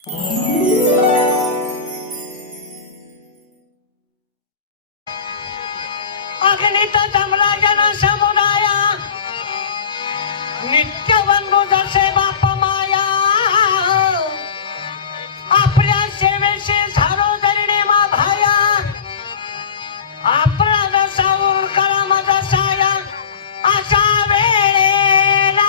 अग्नित जमला जन समुदाया नित्य बंधू जसे बाप माया आपल्या सेवेशी झालो दरिणे मा भाया आपला जसा उरकला जसाया अशा वेळेला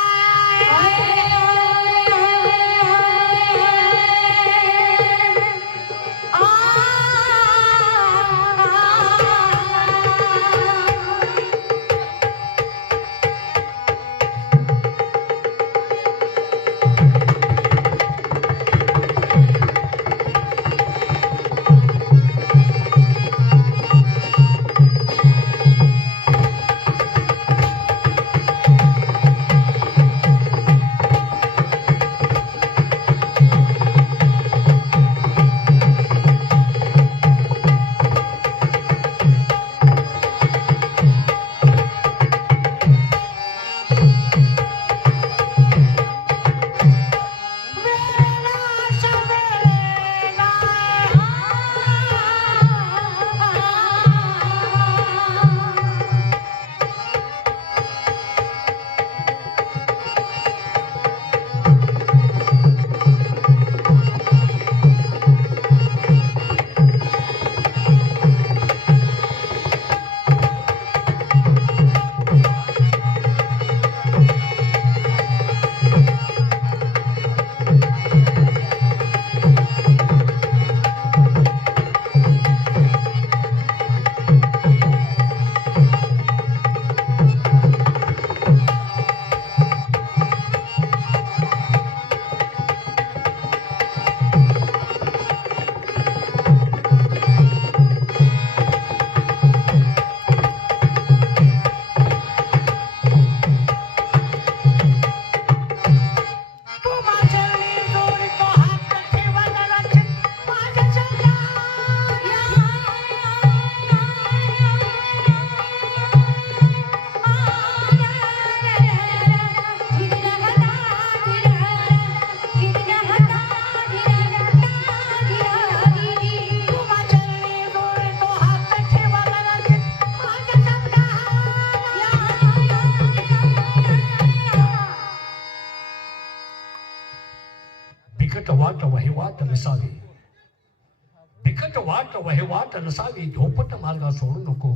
बिकट वाट वहिवाट नसावी धोपट मार्गा सोडू नको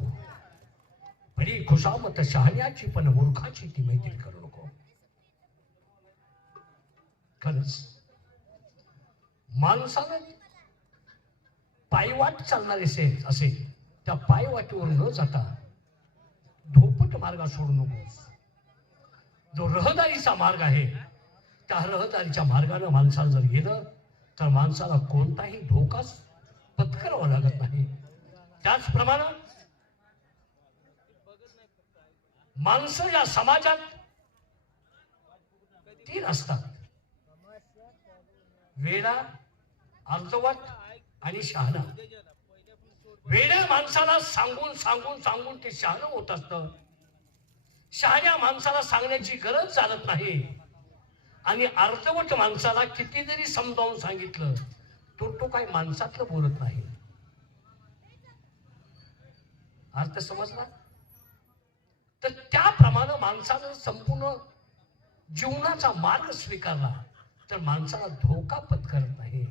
बरी खुशामत शहाण्याची पण मूर्खाची ती मैत्री करू नको. खरंच माणसानं पायवाट चालणारे असेल त्या पायवाटीवर न जाता धोपट मार्गा सोडू नको. जो रहदारीचा मार्ग आहे त्या रहदारीच्या मार्गाने माणसाला जर गेलं तर माणसाला कोणताही धोकाच पत्करावा लागत नाही. त्याचप्रमाणे माणसं या समाजात तीन असतात: वेडा, अर्धवट आणि शहाणा. वेड्या माणसाला सांगून सांगून सांगून ते शहाणं होत असतं. शहाण्या माणसाला सांगण्याची गरज चालत नाही. आणि अर्धवट माणसाला किती जरी समजावून सांगितलं तो काही माणसातलं बोलत नाही. अर्थ समजला? तर त्याप्रमाणे माणसानं संपूर्ण जीवनाचा मार्ग स्वीकारला तर माणसाला धोका पत्करत नाही.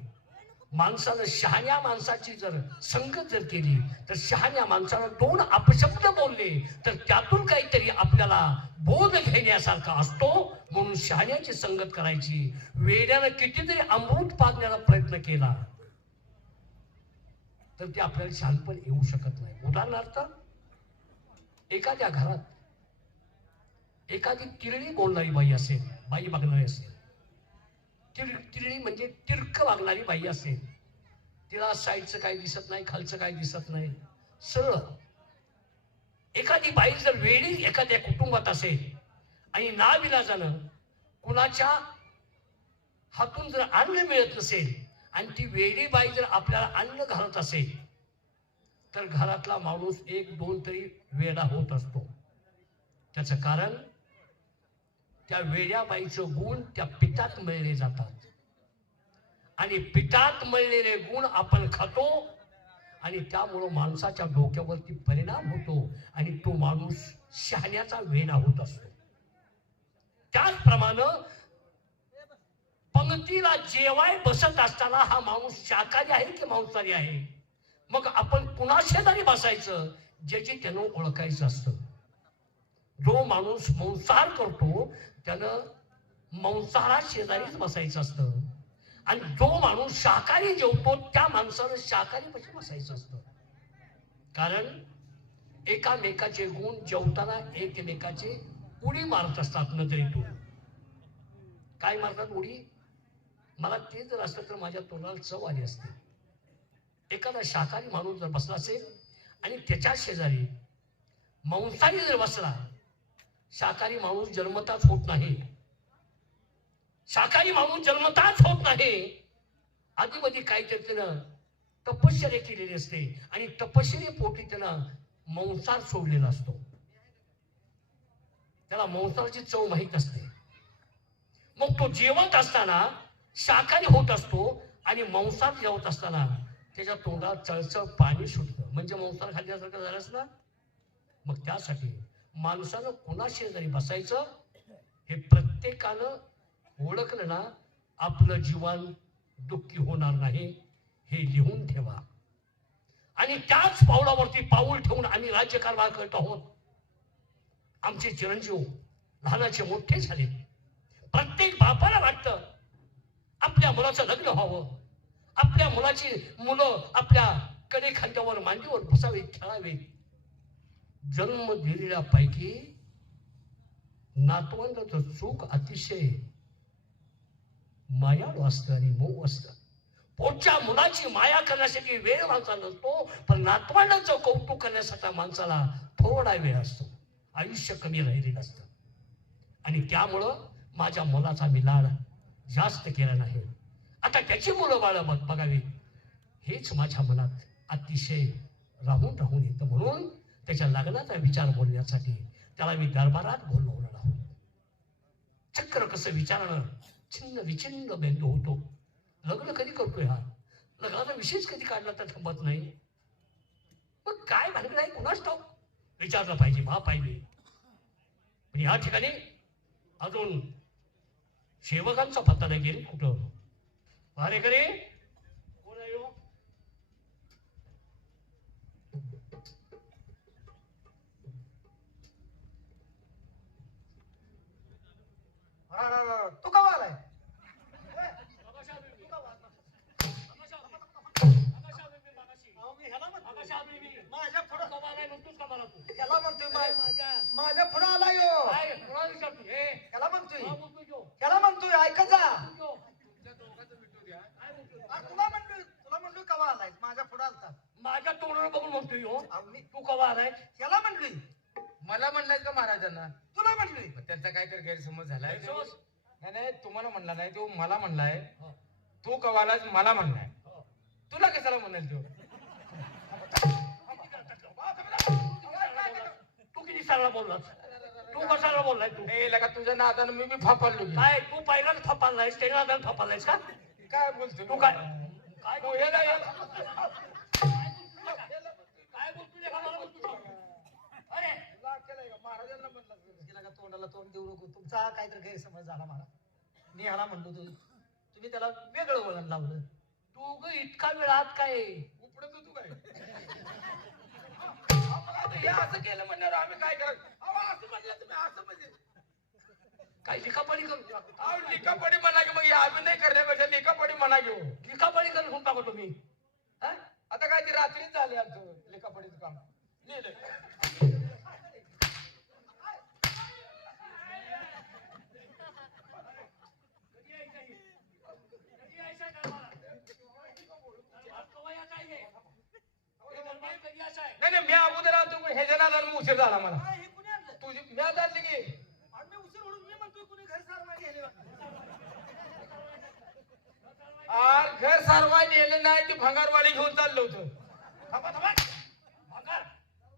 माणसानं शहाण्या माणसाची जर संगत जर केली तर शहाण्या माणसानं दोन अपशब्द बोलले तर त्यातून काहीतरी आपल्याला बोध घेण्यासारखा असतो. म्हणून शहाण्याची संगत करायची. वेड्यानं कितीतरी अमृत पाजण्याचा प्रयत्न केला तर ते आपल्याला शहाणपण येऊ शकत नाही. उदाहरणार्थ एखाद्या घरात एखादी तिरळी बोलणारी बाई असेल, बाई बघणारी असेल, तिरळी म्हणजे तिरक वागणारी बाई असेल, तिला साईडचं काही दिसत नाही, खालचं काही दिसत नाही, सरळ. एखादी बाई जर वेळी एखाद्या कुटुंबात असेल आणि नाविलाजानं कुणाच्या हातून जर अन्न मिळत नसेल आणि ती वेडी बाई जर आपल्याला अन्न घालत असेल तर घरातला माणूस एक दोन तरी वेडा होत असतो. त्याचं कारण त्या वेड्या बाईचं गुण त्या पितात मिळले जातात आणि पिठात मळलेले गुण आपण खातो आणि त्यामुळं माणसाच्या डोक्यावरती परिणाम होतो आणि तो माणूस शहाण्याचा वेडा होत असतो. त्याचप्रमाणे पंक्तीला जेवाय बसत असताना हा माणूस शाकाहारी आहे की मांसाहारी आहे, मग आपण कुणा शेजारी बसायचं ज्याची त्यानं ओळखायचं असतं. जो माणूस मांसाहार करतो त्यानं मांसाहारा शेजारीच बसायचं असतं आणि जो माणूस शाकाहारी जेवतो त्या माणसानं शाकाहारी पाशी बसायचं असतं. कारण एकामेकाचे गुण जेवताना एकमेकाचे उडी मारत असतात नजरेतून. काय मारतात उडी? मला ते जर असतं तर माझ्या तोंडाला चव आली असते. एखादा शाकाहारी माणूस जर बसला असेल आणि त्याच्या शेजारी मांसाहारी जर बसला, शाकाहारी माणूस जन्मताच होत नाही. शाकाहारी माणूस जन्मताच होत नाही. आधीमध्ये काहीतरी त्यानं तपश्चर्या केलेली असते आणि तपश्चर्येपोटी त्यानं मांसाहार सोडलेला असतो. त्याला मांसाहाराची चव माहीत असते. मग तो जेवत असताना शाकाहारी होत असतो आणि मांसाहार जेवत असताना त्याच्या तोंडात चळचळ पाणी सुटतं. म्हणजे मांसाहार खाल्ल्यासारखं झालंच ना. मग त्यासाठी माणसानं कोणा शेजारी बसायचं हे प्रत्येकानं ओळखलं ना, आपलं जीवन दुःखी होणार नाही. हे लिहून ठेवा. आणि त्याच पावलावरती पाऊल ठेवून आम्ही राज्यकारभार करत आहोत. आमचे चिरंजीव लहानाचे मोठे झाले. प्रत्येक बापाला वाटतं आपल्या मुलाचं लग्न व्हावं, आपल्या मुलाची मुलं आपल्या कडे खांद्यावर मांडीवर बसावे, खेळावे. जन्म दिलेल्या पैकी नातवंडाचं सुख अतिशय मायाळू असतं आणि मऊ असतं. पोटच्या मुलाची माया करण्यासाठी वेळ माणसाला नसतो, पण नातवंडाचं कौतुक करण्यासाठी माणसाला थोडा वेळ असतो. आयुष्य कमी राहिलेलं असतं. आणि त्यामुळं माझ्या मुलाचा मी लाड जास्त केला नाही. आता त्याची मुलं बाळ बघावी हेच माझ्या मनात अतिशय राहून राहून येतं. म्हणून त्याच्या लग्नाचा विचार बोलण्यासाठी त्याला मी दरबारात बोलवणार आहोत. चक्र कसं विचारणं छिन्न विचिन्न मेंदू होतो. लग्न कधी करतोय हा, लग्नाचा विषयच कधी काढला तर थांबत नाही. मग काय भानगड आहे कुणाच ठाऊक. विचारलं पाहिजे, बा पाहिजे. पण या ठिकाणी अजून सेवकांचा पत्ता नाही गेले कुठं. भाडेकरी कोण आहे हो? तू का आलाय? माझ्या पुढं ह्याला म्हणतोय माझ्या पुढं आलाय हो. ह्याला म्हणतोय ह्याला म्हणतोय ऐकत जा. तुला म्हणतोय कवा आलाय? माझ्या पुढं आलता. माझ्या तोंडावर बघून म्हणतोय हो. तू कवा आलाय? ह्याला म्हणली. मला म्हणलाय का महाराजांना? तुला म्हणली. त्यांचा काहीतरी गैरसमज झालाय. नाही तुम्हाला म्हणला नाही, तो मला म्हणलाय. तू कवालाच मला म्हणलाय. तुला कशाला म्हणाल तो? तू किती साला बोललास? तू कशाला बोललाय? तू लगा तुझ्या नादानं मी बी फापाडलो. काय तू पहिलाच फापालायस? त्याच्या नादानं फापालायस का? काय बोलतो तू? काय काय बोलतो? अरे महाराजांना म्हणला तोंडाला तोंड देऊ नको. तुमचा काहीतरी गैरसमज झाला मला. मी ह्याला म्हणलो तुम्ही त्याला वेगळं वळण लावलं. तू ग इतका वेळ आत काय उपडत तू काय? हे असं केलं म्हणणार आम्ही काय करत? असं म्हणलं तुम्ही असं म्हणजे काय लिखापडी करू? लिखापडी म्हणा की मग आम्ही नाही करण्यापेक्षा लिखापडी म्हणा घेऊ. लिखापडी करून टाका तुम्ही. आता काय ते रात्रीच झाले आमचं लिखापडीचं काम. लिहिलंय नाही मी अगोदर आलो ह्याच्या नादाला उशीर झाला मला. तुझी मी आता आणली की उशीर म्हणून मी म्हणतोय कुणी घर सारवा गेले. घर सारवाय नेलं नाही ते भंगारवाले घेऊन चाललं होतं.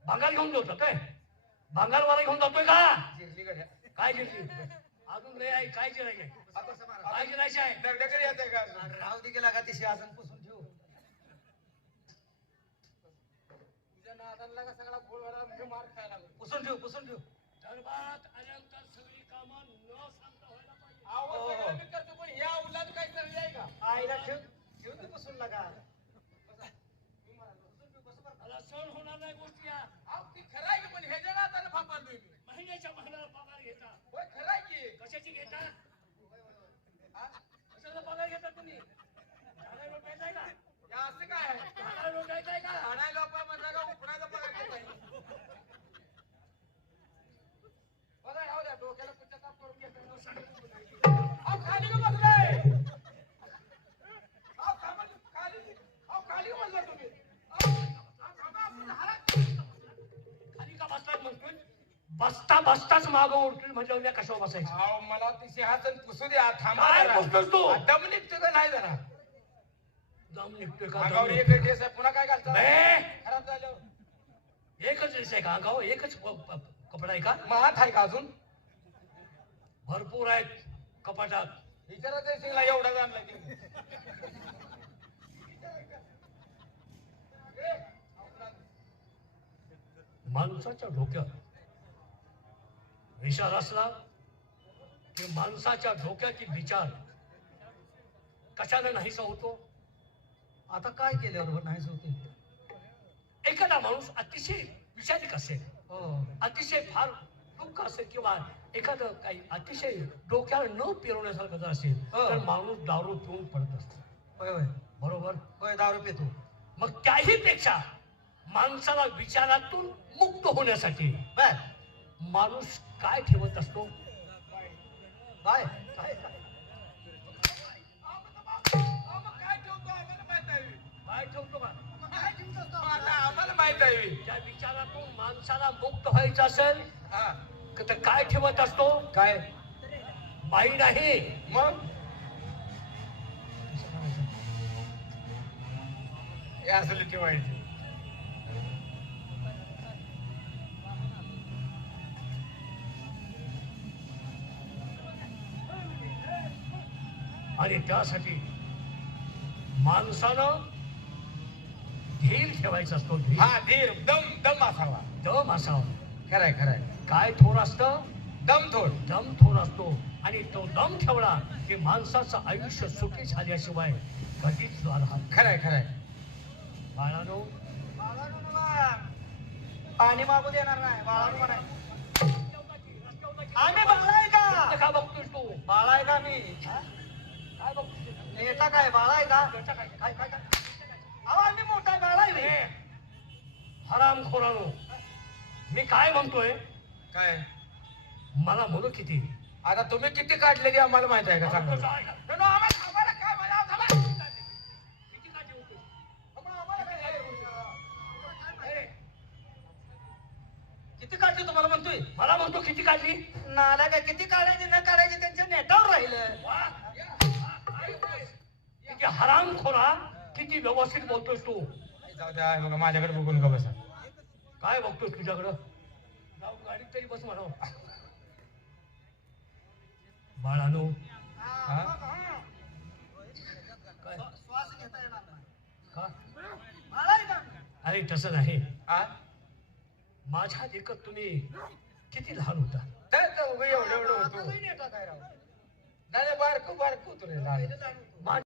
भांगार घेऊन जातो काय? भांगारवाला घेऊन जातोय का? जिरली गड्या. काय जिरली? अजून लय आहे. काय जिराय? कसं मारा? काय गिरायचे आहे दगडाकडे येते का राहू दे गेला का ते सिंहासन पुसून ठेवू. तुझ्या नादाला का सगळा गोळवाडा म्हणजे मार खायला लागलो. पुसून ठेवू. दरबारात आल्यानंतर सगळी कामं न सांगता व्हायला पाहिजे. आवाज सगळं मी करतो पण ह्या उलाद काय चालली आहे का आईला ठेव ते पुसून लागा. मला सण होणार नाही गोष्टी या. अहो, ती खरं आहे की पण ह्याच्या नादाला फापाल तुम्ही महिन्याच्या महिन्याला पगार घेता. होय खरं आहे की कशाची घेता? हा? कशाचा पगार घेता तुम्ही? झाडा लोटायचाय का? या असं काय आहे झाडा लोटायचाय का? झाडायला लोपा म्हणता का उपणाचा पगार घेताय बघा राहू द्या डोक्याला पुढच्या ताप करून घेतो अहो खाली का बसलाय अहो खाली का बसला तुम्ही खाली का बसलाय म्हणतोय? बसताच मागं उडतील म्हणजे उद्या कशावर बसायचं? अहो मला ती सिंहासन पुसू द्या थांबा काय जरा. पुसतोस तू? दम निघतो का नाही जरा दम निघतोय का? अंगावर दम एक निघतोय? ड्रेस आहे पुन्हा काय घालता बे! खराब झाल्यावर एकच ड्रेस आहे का अंगावर? एकच कपडा आहे का? मग हात आहे का अजून भरपूर आहेत कपाटात. विचारा जयसिंगला एवढा जाणला की माणसाच्या डोक्यात विचार असला की माणसाच्या डोक्यातील विचार कशाने नाहीसा होतो? आता काय केल्यावर नाहीच होते. एखादा माणूस अतिशय विचारिक असेल, हो अतिशय फार दुःख असेल किंवा एखादं काही अतिशय डोक्याला न पिरवण्यासारखं जर असेल हो. तर माणूस दारू पिऊन पडत असतो. होय बरोबर? होय दारू पितो. मग त्याही पेक्षा माणसाला विचारातून मुक्त होण्यासाठी बर माणूस काय ठेवत असतो? काय काय काय ठेवतो आम्हाला माहित आहे काय ठेवतो का? आम्हाला माहित आहे त्या विचारातून माणसाला मुक्त व्हायचं असेल हा तर काय ठेवत असतो? काय बाई नाही. मग हे असलं ठेवायचं आणि त्यासाठी माणसानं धीर ठेवायचा असतो. धीर. हा धीर दम असावा दम असावा. खरंय खरंय काय थोर असतं? दम थोड दम थोर असतो. आणि तो दम ठेवला की माणसाचं आयुष्य सुखी झाल्याशिवाय कधीच राहत. खरंय खरंय बाळानो, पाणी मागू देणार नाही. बाळाला म्हणाय आम्ही बाळाय का? का बघतोस तू? बाळाय का मी? काय बघतोस? नेता काय बाळाय का? त्याचा काय? काय काय काय अहो आम्ही मोठा बाळाय मी. हरामखोरानो, मी काय म्हणतोय? काय मला मुलं किती? आता तुम्ही किती काढले ते आम्हाला माहित आहे का सांगा तुझं आहे का? आम्हाला काय म्हणा किती काढली होती? किती काढली तुम्हाला म्हणतोय? मला म्हणतो किती काढली? नाला काय किती काढायचे न काढायचे त्यांच्या नेटावर राहिलं. वा! किती हरामखोरा, किती व्यवस्थित बोलतोस तू. जाऊ द्या बघा माझ्याकडे बघून का बसा काय बघतोस तुझ्याकडं? जाऊ गाडीत तरी बस म्हणा. बाळानो, हा? काय? श्वास घेता येणार नाही. का? बाळाय का? अरे तसं नाही. हा? माझ्या देखत तुम्ही किती लहान होता. तर उभं एवढं होतो आता लई नेता काय राव? नाही बारकू होतो रे लहान पहिलं लहान होतो.